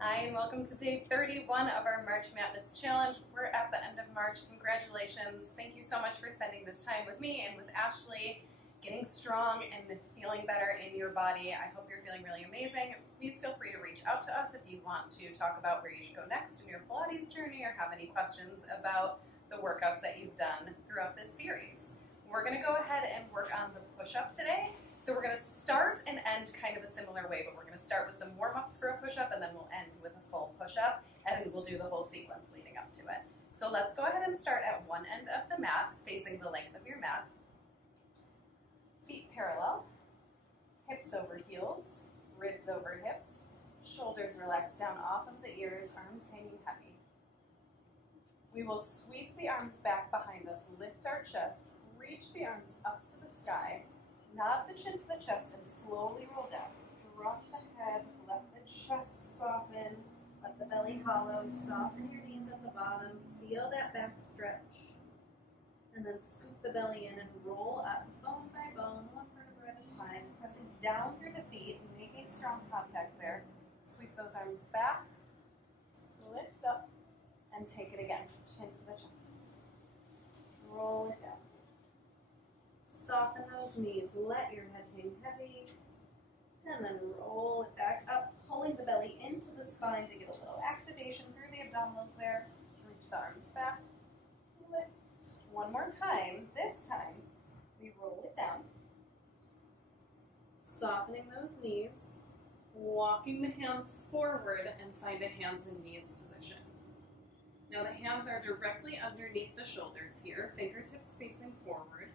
Hi, and welcome to day 31 of our March Madness Challenge. We're at the end of March. Congratulations. Thank you so much for spending this time with me and with Ashley, getting strong and feeling better in your body. I hope you're feeling really amazing. Please feel free to reach out to us if you want to talk about where you should go next in your Pilates journey or have any questions about the workouts that you've done throughout this series. We're going to go ahead and work on the push-up today. So we're going to start and end kind of a similar way, but we're going to start with some warm-ups for a push-up, and then we'll end with a full push-up, and then we'll do the whole sequence leading up to it. So let's go ahead and start at one end of the mat, facing the length of your mat. Feet parallel, hips over heels, ribs over hips, shoulders relaxed down off of the ears, arms hanging heavy. We will sweep the arms back behind us, lift our chest, reach the arms up to the sky, nod the chin to the chest and slowly roll down. Drop the head, let the chest soften, let the belly hollow, soften your knees at the bottom, feel that back stretch. And then scoop the belly in and roll up bone by bone, one vertebra at a time, pressing down through the feet, making strong contact there. Sweep those arms back, lift up, and take it again, chin to the chest. Roll it down. Soften those knees, let your head hang heavy, and then roll it back up, pulling the belly into the spine to get a little activation through the abdominals there. Reach the arms back, lift. One more time. This time, we roll it down. Softening those knees, walking the hands forward and find a hands and knees position. Now the hands are directly underneath the shoulders here, fingertips facing forward.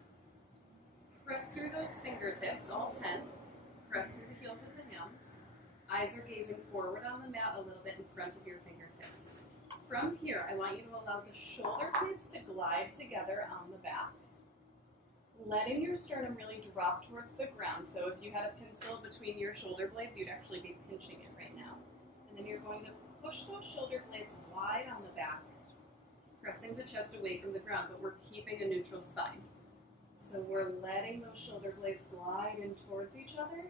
Press through those fingertips, all 10. Press through the heels of the hands. Eyes are gazing forward on the mat a little bit in front of your fingertips. From here, I want you to allow the shoulder blades to glide together on the back, letting your sternum really drop towards the ground. So if you had a pencil between your shoulder blades, you'd actually be pinching it right now. And then you're going to push those shoulder blades wide on the back, pressing the chest away from the ground, but we're keeping a neutral spine. So we're letting those shoulder blades glide in towards each other,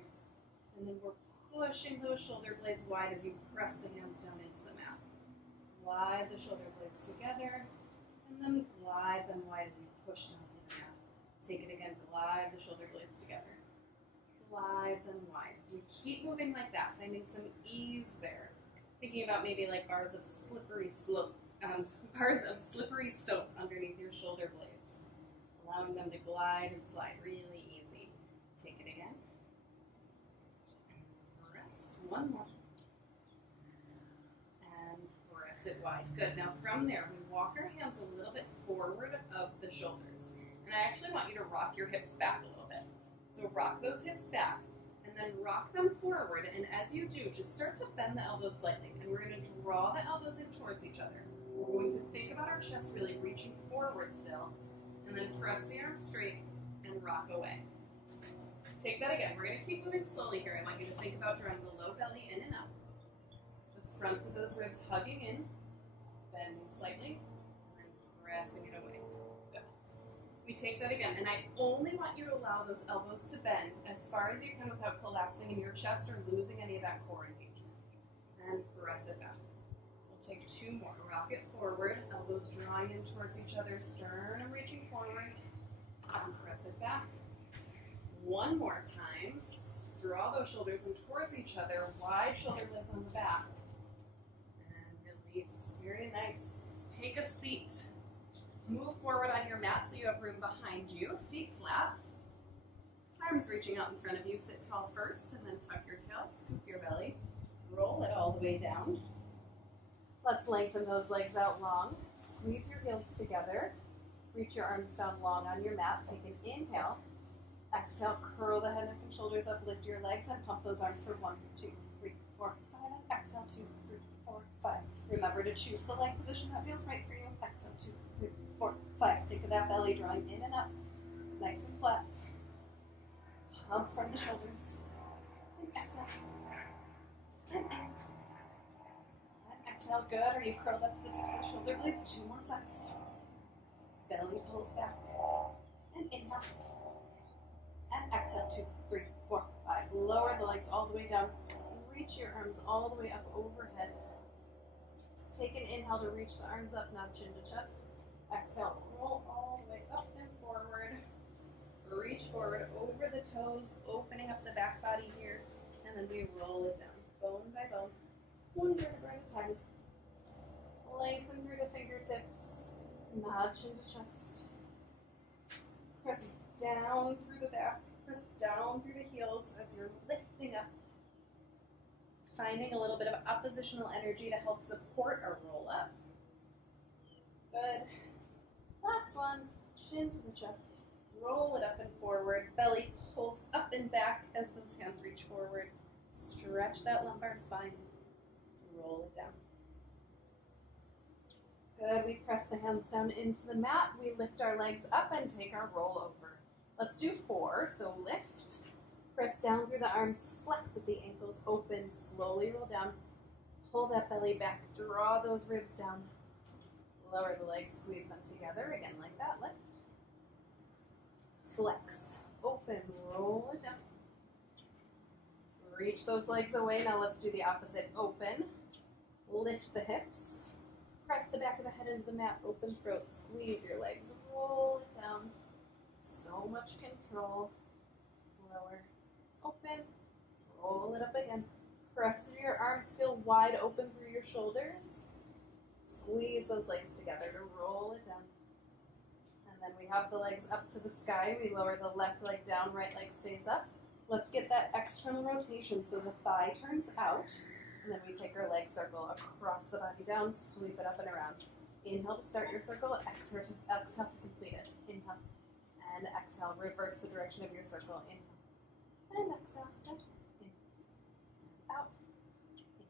and then we're pushing those shoulder blades wide as you press the hands down into the mat. Glide the shoulder blades together, and then glide them wide as you push down to the mat. Take it again, glide the shoulder blades together. Glide them wide. You keep moving like that, finding some ease there. Thinking about maybe like bars of slippery soap underneath your shoulder blades. Allowing them to glide and slide really easy. Take it again. Press one more. And press it wide. Good. Now from there, we walk our hands a little bit forward of the shoulders. And I actually want you to rock your hips back a little bit. So rock those hips back and then rock them forward. And as you do, just start to bend the elbows slightly. And we're going to draw the elbows in towards each other. We're going to think about our chest really reaching forward still. And then press the arms straight and rock away. Take that again. We're going to keep moving slowly here. I want you to think about drawing the low belly in and up. The fronts of those ribs hugging in, bending slightly, and then pressing it away. Good. We take that again, and I only want you to allow those elbows to bend as far as you can without collapsing in your chest or losing any of that core engagement. And press it back. Take two more. Rock it forward, elbows drawing in towards each other, sternum reaching forward, and press it back. One more time. Draw those shoulders in towards each other, wide shoulder blades on the back. And release. Very nice. Take a seat. Move forward on your mat so you have room behind you. Feet flat. Arms reaching out in front of you. Sit tall first, and then tuck your tail, scoop your belly. Roll it all the way down. Let's lengthen those legs out long. Squeeze your heels together. Reach your arms down long on your mat. Take an inhale. Exhale, curl the head, neck, and shoulders up. Lift your legs and pump those arms for 1, 2, 3, 4, 5. And exhale, 2, 3, 4, 5. Remember to choose the leg position that feels right for you. Exhale, 2, 3, 4, 5. Think of that belly drawing in and up. Nice and flat. Pump from the shoulders. And exhale. And in. Exhale, good. Are you curled up to the tips of the shoulder blades? 2 more seconds. Belly pulls back. And inhale. And exhale, 2, 3, 4, 5. Lower the legs all the way down. Reach your arms all the way up overhead. Take an inhale to reach the arms up, now chin to chest. Exhale, roll all the way up and forward. Reach forward over the toes, opening up the back body here, and then we roll it down, bone by bone, one vertebra at a time. Lengthen through the fingertips, nod chin to chest. Press down through the back, press down through the heels as you're lifting up. Finding a little bit of oppositional energy to help support a roll up. Good. Last one, chin to the chest. Roll it up and forward. Belly pulls up and back as those hands reach forward. Stretch that lumbar spine. Roll it down. Good. We press the hands down into the mat. We lift our legs up and take our roll over. Let's do 4. So lift. Press down through the arms. Flex at the ankles. Open. Slowly roll down. Pull that belly back. Draw those ribs down. Lower the legs. Squeeze them together. Again like that. Lift. Flex, open, roll it down. Reach those legs away. Now let's do the opposite. Open, lift the hips, press the back of the head into the mat, open throat, squeeze your legs, roll it down. So much control. Lower, open, roll it up again. Press through your arms, feel wide open through your shoulders. Squeeze those legs together to roll it down. Then we have the legs up to the sky. We lower the left leg down, right leg stays up. Let's get that external rotation so the thigh turns out. And then we take our leg circle across the body down, sweep it up and around. Inhale to start your circle, exhale to complete it. Inhale and exhale. Reverse the direction of your circle. Inhale and exhale. Good. In. Out. In.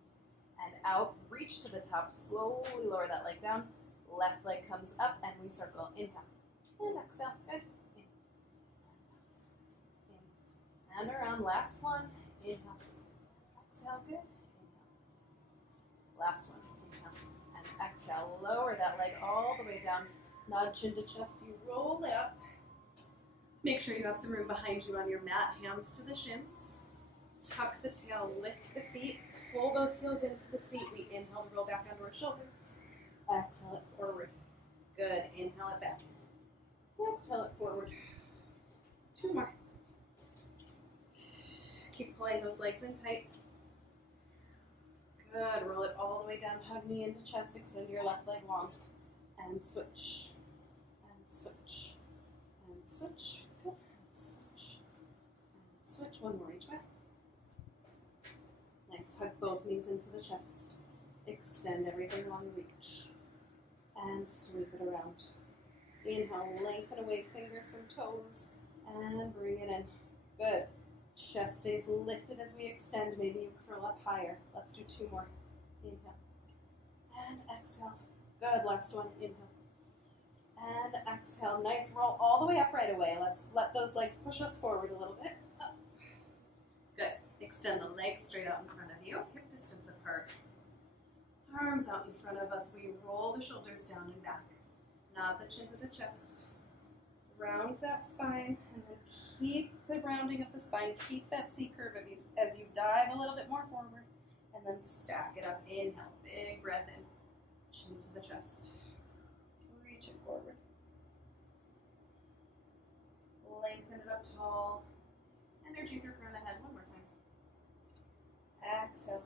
And out. Reach to the top. Slowly lower that leg down. Left leg comes up and we circle. Inhale. And exhale, good. In. In. And around, last one. Inhale. Exhale, good. Inhale. Last one. Inhale. And exhale. Lower that leg all the way down. Nod chin to chest. You roll it up. Make sure you have some room behind you on your mat. Hands to the shins. Tuck the tail. Lift the feet. Pull those heels into the seat. We inhale to roll back onto our shoulders. Exhale it forward. Good. Inhale it back. Exhale it forward. 2 more. Keep pulling those legs in tight. Good. Roll it all the way down. Hug knee into chest. Extend your left leg long. And switch. And switch. And switch. Good. And switch. And switch. One more each way. Nice. Hug both knees into the chest. Extend everything long reach. And sweep it around. Inhale, lengthen away fingers from toes, and bring it in. Good. Chest stays lifted as we extend. Maybe you curl up higher. Let's do 2 more. Inhale. And exhale. Good. Last one. Inhale. And exhale. Nice. Roll all the way up right away. Let's let those legs push us forward a little bit. Up. Good. Extend the legs straight out in front of you. Hip distance apart. Arms out in front of us. We roll the shoulders down and back. Nod the chin to the chest. Round that spine, and then keep the rounding of the spine. Keep that C curve as you dive a little bit more forward, and then stack it up. Inhale, big breath in. Chin to the chest. Reach it forward. Lengthen it up tall. Energy through front ahead. One more time. Exhale.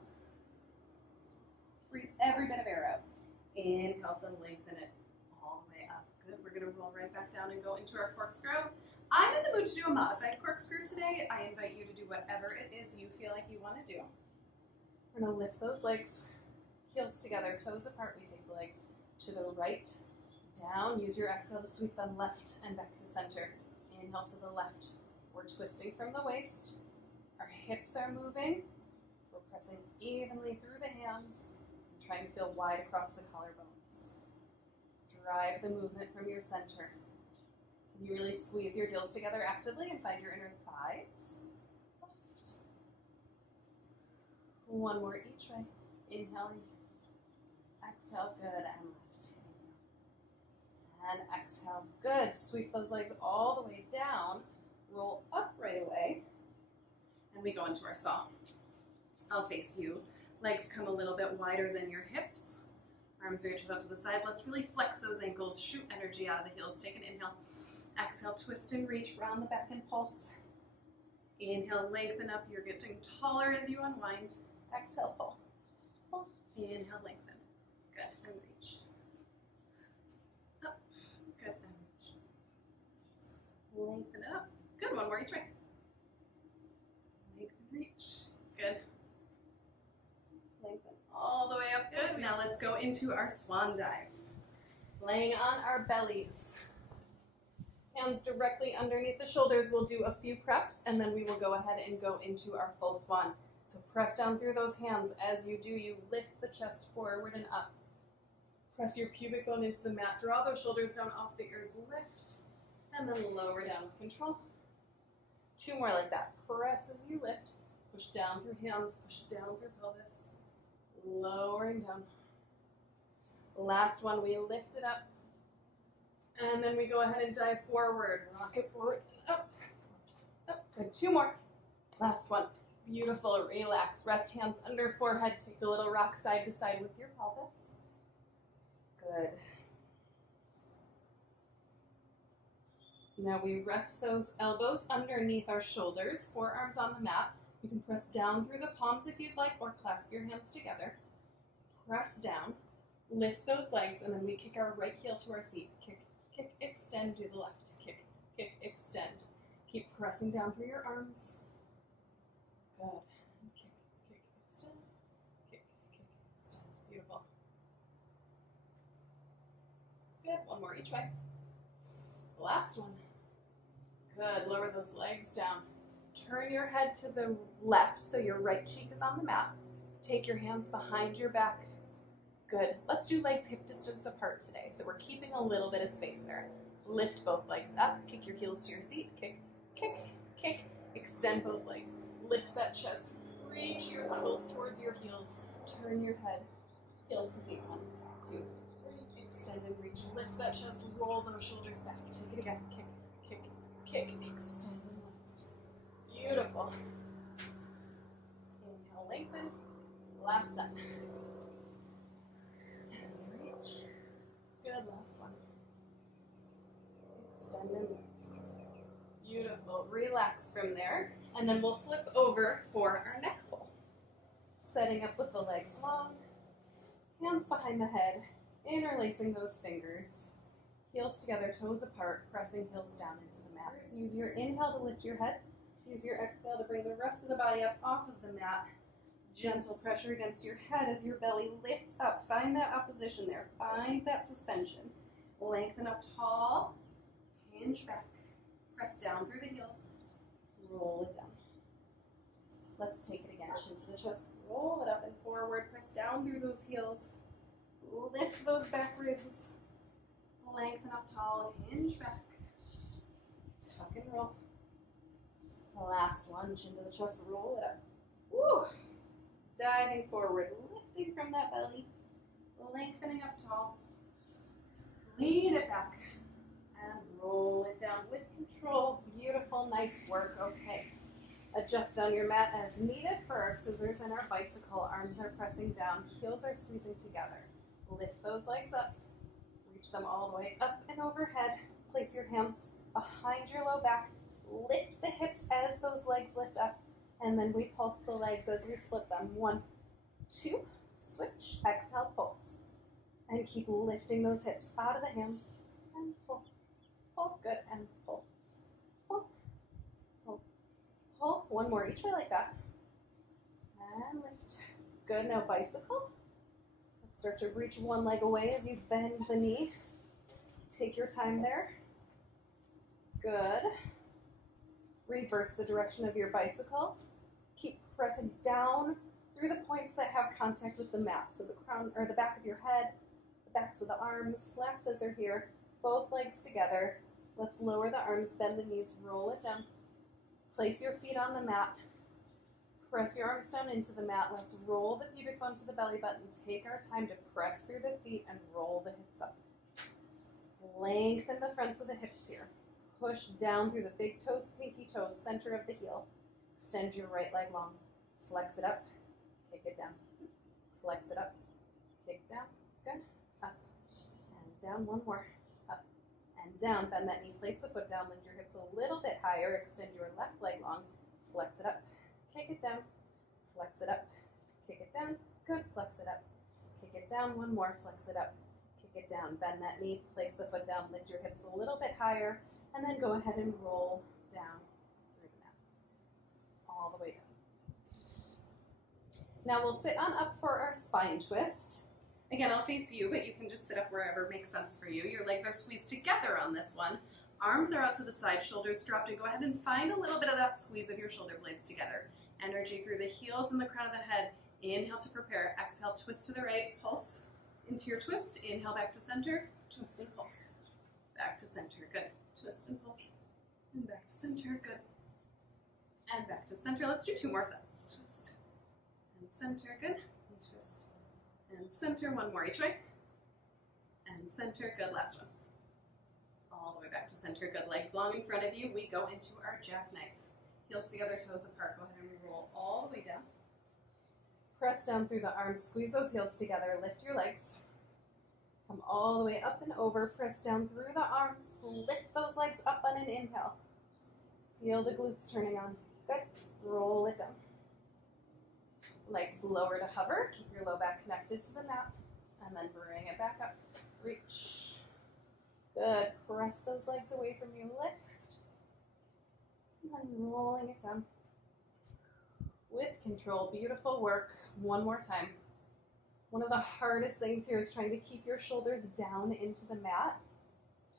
Breathe every bit of air out. Inhale to lengthen it all the way up. Good. We're going to roll right back down and go into our corkscrew. I'm in the mood to do a modified corkscrew today. I invite you to do whatever it is you feel like you want to do. We're going to lift those legs, heels together, toes apart. We take the legs to the right, down. Use your exhale to sweep them left and back to center. Inhale to the left. We're twisting from the waist. Our hips are moving. We're pressing evenly through the hands. Trying to feel wide across the collarbones. Drive the movement from your center. Can you really squeeze your heels together actively and find your inner thighs? Left. One more each way. Inhale. Exhale. Good. And left. And exhale. Good. Sweep those legs all the way down. Roll up right away. And we go into our saw. I'll face you. Legs come a little bit wider than your hips. Arms reach out to the side. Let's really flex those ankles. Shoot energy out of the heels. Take an inhale. Exhale, twist and reach. Round the back and pulse. Inhale, lengthen up. You're getting taller as you unwind. Exhale, pull. Pull. Inhale, lengthen. Good. And reach. Up. Good. And reach. Lengthen it up. Good. One more each way. Lengthen, reach. Good. Lengthen all the way up. Good. Now let's go into our swan dive. Laying on our bellies. Hands directly underneath the shoulders. We'll do a few preps and then we will go ahead and go into our full swan. So press down through those hands. As you do, you lift the chest forward and up. Press your pubic bone into the mat. Draw those shoulders down off the ears. Lift and then lower down with control. 2 more like that. Press as you lift. Push down through hands. Push down through pelvis. Lowering down. Last one, we lift it up. And then we go ahead and dive forward. Rock it forward, up, up. Good. 2 more. Last one. Beautiful. Relax. Rest hands under forehead. Take a little rock side to side with your pelvis. Good. Now we rest those elbows underneath our shoulders. Forearms on the mat. You can press down through the palms if you'd like, or clasp your hands together. Press down. Lift those legs, and then we kick our right heel to our seat. Kick. Kick, extend to the left. Kick, kick, extend. Keep pressing down through your arms. Good. Kick, kick, extend. Kick, kick, extend. Beautiful. Good. One more each way. Last one. Good. Lower those legs down. Turn your head to the left so your right cheek is on the mat. Take your hands behind your back. Good. Let's do legs hip distance apart today. So we're keeping a little bit of space there. Lift both legs up. Kick your heels to your seat. Kick, kick, kick. Extend both legs. Lift that chest. Reach your knuckles towards your heels. Turn your head. Heels to seat. 1, 2, 3. Extend and reach. Lift that chest. Roll those shoulders back. Take it again. Kick, kick, kick. Extend and lift. Beautiful. Inhale, lengthen. Last set. Good, last one. Extend and lift. Beautiful. Relax from there. And then we'll flip over for our neck pull. Setting up with the legs long. Hands behind the head. Interlacing those fingers. Heels together, toes apart. Pressing heels down into the mat. Use your inhale to lift your head. Use your exhale to bring the rest of the body up off of the mat. Gentle pressure against your head as your belly lifts up. Find that opposition there. Find that suspension. Lengthen up tall. Hinge back. Press down through the heels. Roll it down. Let's take it again. Chin to the chest. Roll it up and forward. Press down through those heels. Lift those back ribs. Lengthen up tall. Hinge back. Tuck and roll. Last one. Chin to the chest. Roll it up. Woo! Diving forward, lifting from that belly, lengthening up tall. Lean it back and roll it down with control. Beautiful, nice work. Okay. Adjust on your mat as needed for our scissors and our bicycle. Arms are pressing down, heels are squeezing together. Lift those legs up. Reach them all the way up and overhead. Place your hands behind your low back. Lift the hips as those legs lift up. And then we pulse the legs as we split them. 1, 2, switch, exhale, pulse. And keep lifting those hips out of the hands. And pull, pull, good, and pull, pull, pull, pull. 1 more each way like that. And lift. Good, now bicycle. Let's start to reach one leg away as you bend the knee. Take your time there. Good. Reverse the direction of your bicycle. Keep pressing down through the points that have contact with the mat. So the crown or the back of your head, the backs of the arms. Last scissor here. Both legs together. Let's lower the arms, bend the knees, roll it down. Place your feet on the mat. Press your arms down into the mat. Let's roll the pubic bone to the belly button. Take our time to press through the feet and roll the hips up. Lengthen the fronts of the hips here. Push down through the big toes, pinky toes, center of the heel. Extend your right leg long. Flex it up. kick it down. Flex it up, kick down, good. Up and down, one more. Up and down, bend that knee, place the foot down, lift your hips a little bit higher, extend your left leg long, flex it up, kick it down, flex it up, kick it down, good, flex it up, kick it down, one more, flex it up, kick it down, bend that knee, place the foot down, lift your hips a little bit higher, and then go ahead and roll down through the mat, all the way down. Now we'll sit on up for our spine twist. Again, I'll face you, but you can just sit up wherever makes sense for you. Your legs are squeezed together on this one. Arms are out to the side, shoulders dropped, and go ahead and find a little bit of that squeeze of your shoulder blades together. Energy through the heels and the crown of the head. Inhale to prepare. Exhale, twist to the right, pulse into your twist. Inhale back to center, twist and pulse. Back to center, good. Twist and pulse. And back to center, good. And back to center. Let's do 2 more sets. Twist and center, good. And twist and center. One more each way. And center, good. Last one. All the way back to center, good. Legs long in front of you. We go into our jackknife. Heels together, toes apart. Go ahead and roll all the way down. Press down through the arms. Squeeze those heels together. Lift your legs. Come all the way up and over. Press down through the arms. Lift those legs up on an inhale. Feel the glutes turning on. Good. Roll it down. Legs lower to hover. Keep your low back connected to the mat. And then bring it back up. Reach. Good. Press those legs away from you. Lift. And then rolling it down. With control. Beautiful work. One more time. One of the hardest things here is trying to keep your shoulders down into the mat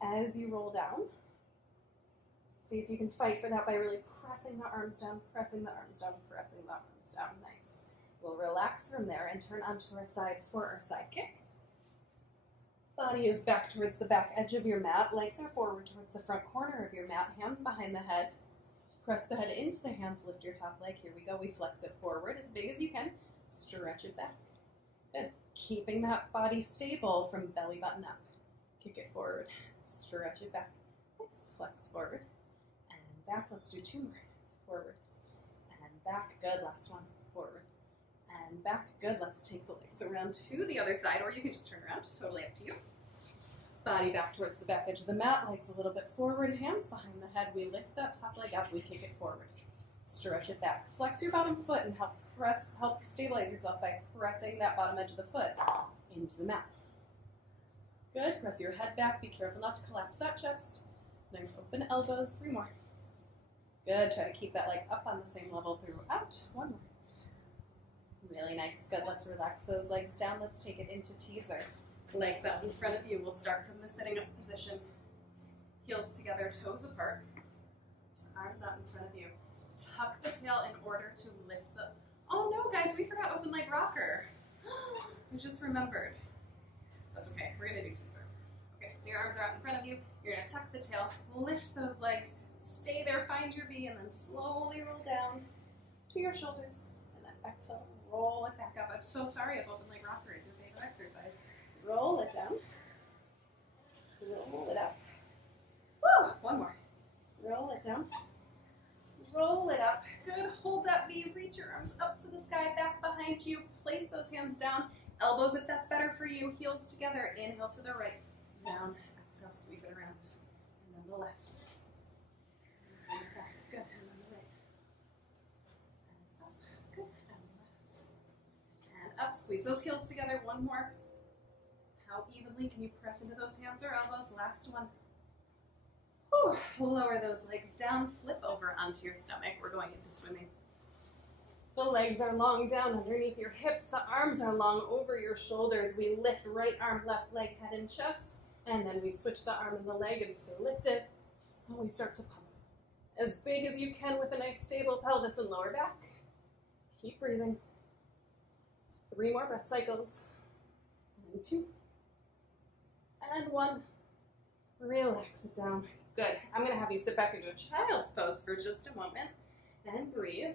as you roll down. See if you can fight for that by really pressing the arms down, pressing the arms down, pressing the arms down. Nice. We'll relax from there and turn onto our sides for our side kick. Body is back towards the back edge of your mat. Legs are forward towards the front corner of your mat. Hands behind the head. Press the head into the hands. Lift your top leg. Here we go. We flex it forward as big as you can. Stretch it back. Good. Keeping that body stable from belly button up. Kick it forward. Stretch it back. Nice. Flex forward. And back. Let's do 2 more. Forward. And back. Good. Last one. Forward. And back. Good. Let's take the legs around to the other side, or you can just turn around. It's totally up to you. Body back towards the back edge of the mat. Legs a little bit forward. Hands behind the head. We lift that top leg up. We kick it forward. Stretch it back. Flex your bottom foot and help stabilize yourself by pressing that bottom edge of the foot into the mat. Good. Press your head back. Be careful not to collapse that chest. Nice open elbows. 3 more. Good. Try to keep that leg up on the same level throughout. 1 more. Really nice. Good. Let's relax those legs down. Let's take it into teaser. Legs out in front of you. We'll start from the sitting up position. Heels together, toes apart. Arms out in front of you. Tuck the tail in order to lift the... Oh no, guys, we forgot open leg rocker. I just remembered. That's okay. We're going to do teaser. Okay, so your arms are out in front of you. You're going to tuck the tail, lift those legs, stay there, find your V, and then slowly roll down to your shoulders. And then exhale, roll it back up. I'm so sorry if open leg rocker is your favorite exercise. Roll it down. Roll it up. Woo! 1 more. Roll it down. Roll it up. Good. Hold that V. Reach your arms up to the sky, back behind you. Place those hands down. Elbows if that's better for you. Heels together. Inhale to the right. Down. Exhale. Sweep it around. And then the left. And back. Good. And then the right. And up. Good. And left. And up. Squeeze those heels together. 1 more. How evenly can you press into those hands or elbows? Last one. Whew. Lower those legs down, flip over onto your stomach. We're going into swimming. The legs are long down underneath your hips. The arms are long over your shoulders. We lift right arm, left leg, head and chest. And then we switch the arm and the leg and stay lifted. And we start to pump. As big as you can with a nice stable pelvis and lower back. Keep breathing. 3 more breath cycles. And 2. And 1. Relax it down. Good. I'm going to have you sit back into a child's pose for just a moment and breathe.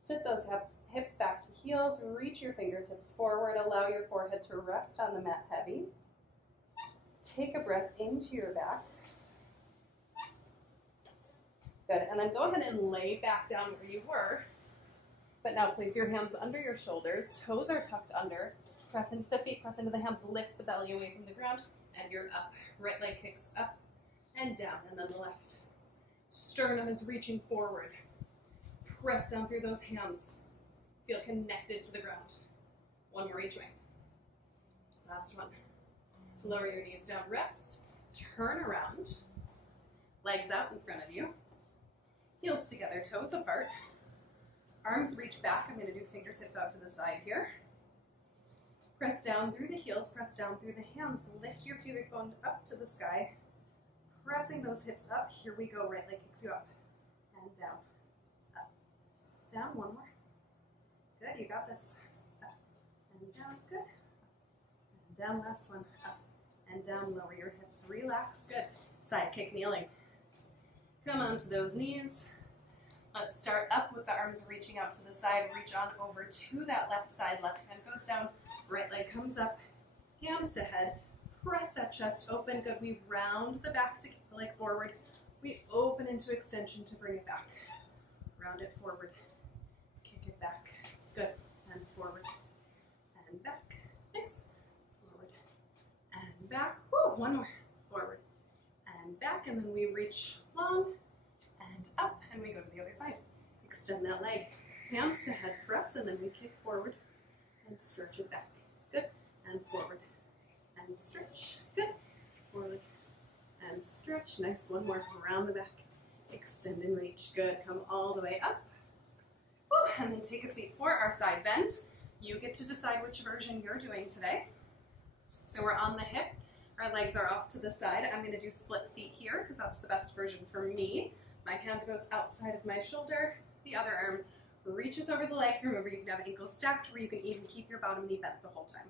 Sit those hips back to heels. Reach your fingertips forward. Allow your forehead to rest on the mat heavy. Take a breath into your back. Good. And then go ahead and lay back down where you were. But Good. Now place your hands under your shoulders. Toes are tucked under. Press into the feet, press into the hands, lift the belly away from the ground, and you're up. Right leg kicks up and down, and then the left. Sternum is reaching forward. Press down through those hands. Feel connected to the ground. One more each way. Last one. Lower your knees down, rest. Turn around. Legs out in front of you. Heels together, toes apart. Arms reach back. I'm going to do fingertips out to the side here. Press down through the heels, press down through the hands. Lift your pubic bone up to the sky. Pressing those hips up. Here we go. Right leg kicks you up and down. Up. Down. One more. Good. You got this. Up and down. Good. And down. Last one. Up and down. Lower your hips. Relax. Good. Side kick kneeling. Come onto those knees. Let's start up with the arms reaching out to the side. Reach on over to that left side. Left hand goes down. Right leg comes up. Hands to head. Press that chest open. Good. We round the back to kick the leg forward. We open into extension to bring it back. Round it forward. Kick it back. Good. And forward. And back. Nice. Forward. And back. Woo. One more. Forward. And back. And then we reach long. And up, and we go to the other side. Extend that leg. Hands to head press, and then we kick forward and stretch it back. Good. And forward. And stretch. Good. Forward. And stretch. Nice. One more. Around the back. Extend and reach. Good. Come all the way up. Woo. And then take a seat for our side bend. You get to decide which version you're doing today. So we're on the hip. Our legs are off to the side. I'm going to do split feet here because that's the best version for me. My hand goes outside of my shoulder. The other arm reaches over the legs. Remember, you can have ankles stacked, or you can even keep your bottom knee bent the whole time.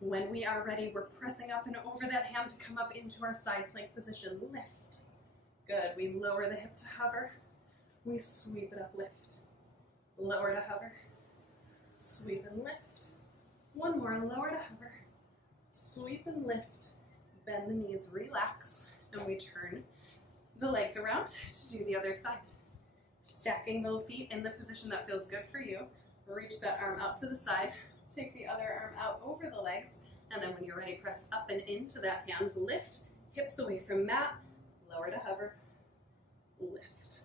When we are ready, we're pressing up and over that hand to come up into our side plank position. Lift. Good. We lower the hip to hover. We sweep it up, lift. Lower to hover. Sweep and lift. One more, lower to hover. Sweep and lift. Bend the knees, relax, and we turn the legs around to do the other side. Stacking the feet in the position that feels good for you. Reach that arm out to the side. Take the other arm out over the legs. And then when you're ready, press up and into that hand. Lift. Hips away from mat. Lower to hover. Lift.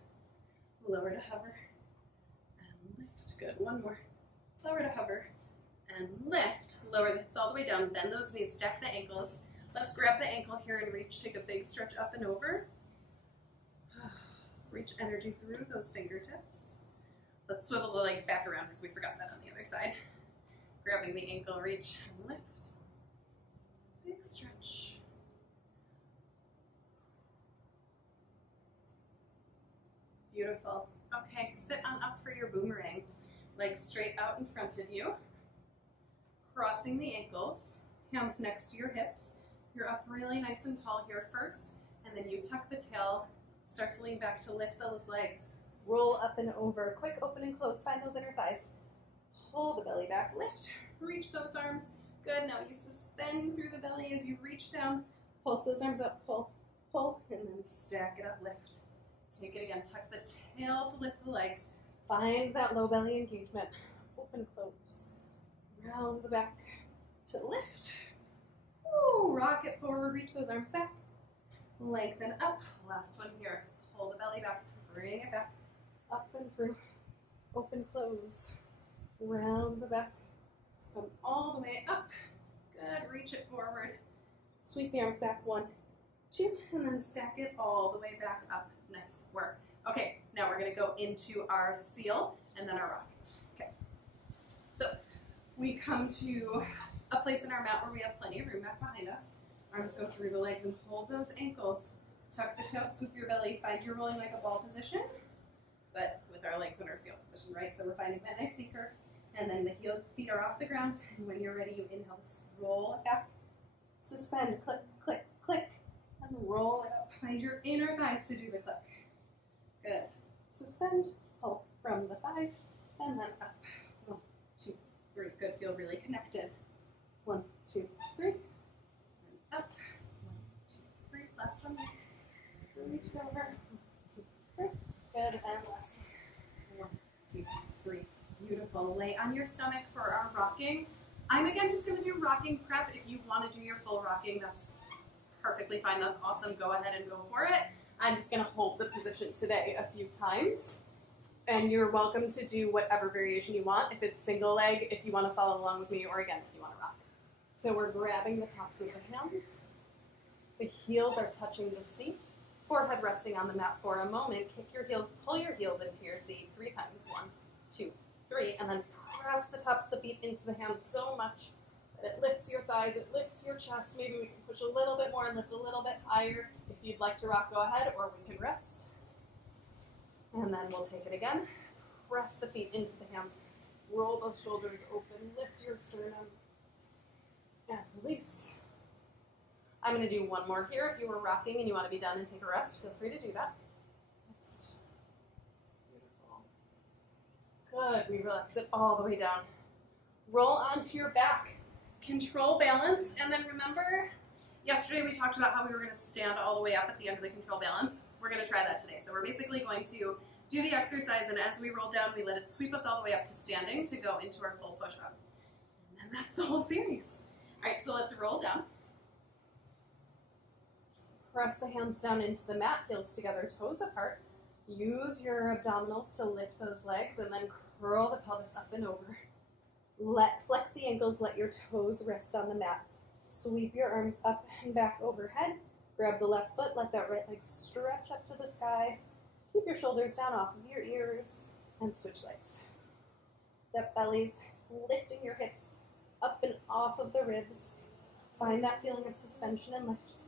Lower to hover. And lift. Good. One more. Lower to hover. And lift. Lower the hips all the way down. Bend those knees. Stack the ankles. Let's grab the ankle here and reach. Take a big stretch up and over. Reach energy through those fingertips. Let's swivel the legs back around because we forgot that on the other side. Grabbing the ankle, reach and lift. Big stretch. Beautiful. Okay, sit on up for your boomerang. Legs straight out in front of you. Crossing the ankles. Hands next to your hips. You're up really nice and tall here first. And then you tuck the tail. Start to lean back to lift those legs. Roll up and over. Quick open and close. Find those inner thighs. Pull the belly back. Lift. Reach those arms. Good. Now you suspend through the belly as you reach down. Pulse those arms up. Pull. Pull. And then stack it up. Lift. Take it again. Tuck the tail to lift the legs. Find that low belly engagement. Open, close. Round the back to lift. Ooh, rock it forward. Reach those arms back. Lengthen up. Last one here. Pull the belly back to bring it back. Up and through. Open, close. Round the back. Come all the way up. Good. Reach it forward. Sweep the arms back. 1, 2, and then stack it all the way back up. Nice work. Okay, now we're going to go into our seal and then our rock. Okay. So we come to a place in our mat where we have plenty of room back behind us. Arms go through the legs and hold those ankles. Tuck the tail, scoop your belly. Find your rolling like a ball position, but with our legs in our seal position, right? So we're finding that nice C curve. And then the feet are off the ground. And when you're ready, you inhale, roll it back. Suspend, click, click, click, and roll it up. Find your inner thighs to do the click. Good. Suspend, pull from the thighs, and then up. 1, 2, 3. Good. Feel really connected. 1, 2, 3. And up. 1, 2, 3. Last one. Reach over. 1, 2, 3. Good. And last one. 1, 2, 3. Beautiful. Lay on your stomach for our rocking. I'm again just going to do rocking prep. If you want to do your full rocking, that's perfectly fine. That's awesome. Go ahead and go for it. I'm just going to hold the position today a few times. And you're welcome to do whatever variation you want. If it's single leg, if you want to follow along with me, or again, if you want to rock. So we're grabbing the tops of the hands. The heels are touching the seat. Forehead resting on the mat for a moment. Kick your heels, pull your heels into your seat 3 times. 1, 2, 3. And then press the tops of the feet into the hands so much that it lifts your thighs, it lifts your chest. Maybe we can push a little bit more and lift a little bit higher. If you'd like to rock, go ahead, or we can rest. And then we'll take it again. Press the feet into the hands. Roll those shoulders open. Lift your sternum. And release. I'm going to do one more here. If you were rocking and you want to be done and take a rest, feel free to do that. Beautiful. Good. We relax it all the way down. Roll onto your back. Control balance. And then remember, yesterday we talked about how we were going to stand all the way up at the end of the control balance. We're going to try that today. So we're basically going to do the exercise, and as we roll down, we let it sweep us all the way up to standing to go into our full push-up. And that's the whole series. All right, so let's roll down. Press the hands down into the mat, heels together, toes apart. Use your abdominals to lift those legs, and then curl the pelvis up and over. Flex the ankles, let your toes rest on the mat. Sweep your arms up and back overhead. Grab the left foot, let that right leg stretch up to the sky. Keep your shoulders down off of your ears, and switch legs. Step bellies, lifting your hips up and off of the ribs. Find that feeling of suspension and lift.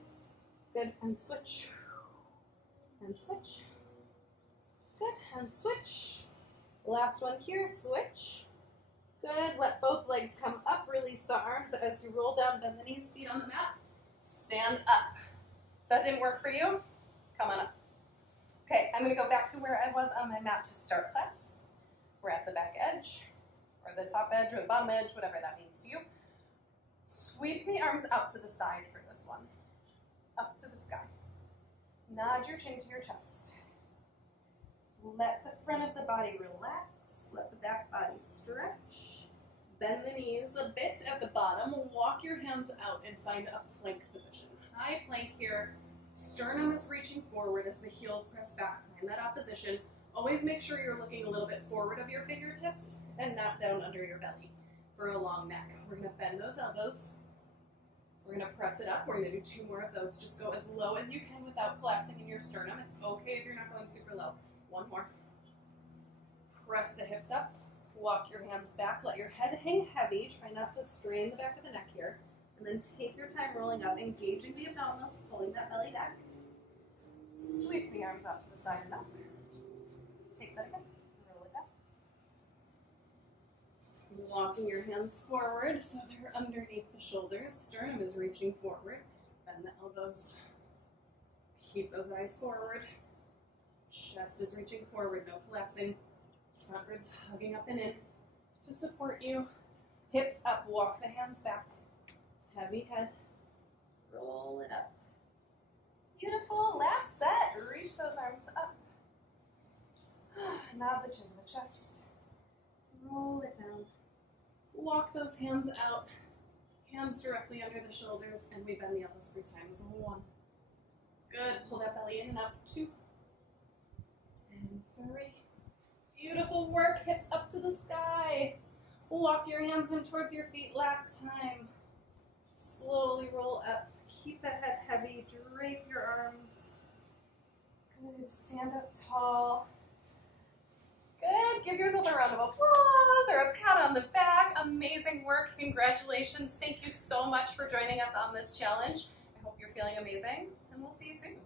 Good, and switch. And switch. Good, and switch. Last one here, switch. Good, let both legs come up, release the arms as you roll down, bend the knees, feet on the mat. Stand up. If that didn't work for you, come on up. Okay, I'm going to go back to where I was on my mat to start class. We're at the back edge, or the top edge, or the bottom edge, whatever that means to you. Sweep the arms out to the side for this one. Up to the sky. Nod your chin to your chest. Let the front of the body relax. Let the back body stretch. Bend the knees a bit at the bottom. Walk your hands out and find a plank position. High plank here. Sternum is reaching forward as the heels press back. Find that opposition. Always make sure you're looking a little bit forward of your fingertips and not down under your belly for a long neck. We're going to bend those elbows. We're going to press it up. We're going to do 2 more of those. Just go as low as you can without collapsing in your sternum. It's okay if you're not going super low. 1 more. Press the hips up. Walk your hands back. Let your head hang heavy. Try not to strain the back of the neck here. And then take your time rolling up, engaging the abdominals, pulling that belly back. Sweep the arms out to the side and up. Take that again. Roll it up. Walking your hands forward so they're underneath the shoulders. Sternum is reaching forward. Bend the elbows. Keep those eyes forward. Chest is reaching forward, no collapsing. Front ribs hugging up and in to support you. Hips up, walk the hands back. Heavy head. Roll it up. Beautiful. Last set. Reach those arms up. Nod the chin to the chest. Roll it down. Walk those hands out. Hands directly under the shoulders, and we bend the elbows 3 times. 1. Good. Pull that belly in and up. 2. And 3. Beautiful work. Hips up to the sky. Walk your hands in towards your feet. Last time. Slowly roll up. Keep that head heavy. Drape your arms. Good. Stand up tall. Good. Give yourself a round of applause or a pat on the back. Amazing work. Congratulations. Thank you so much for joining us on this challenge. I hope you're feeling amazing, and we'll see you soon.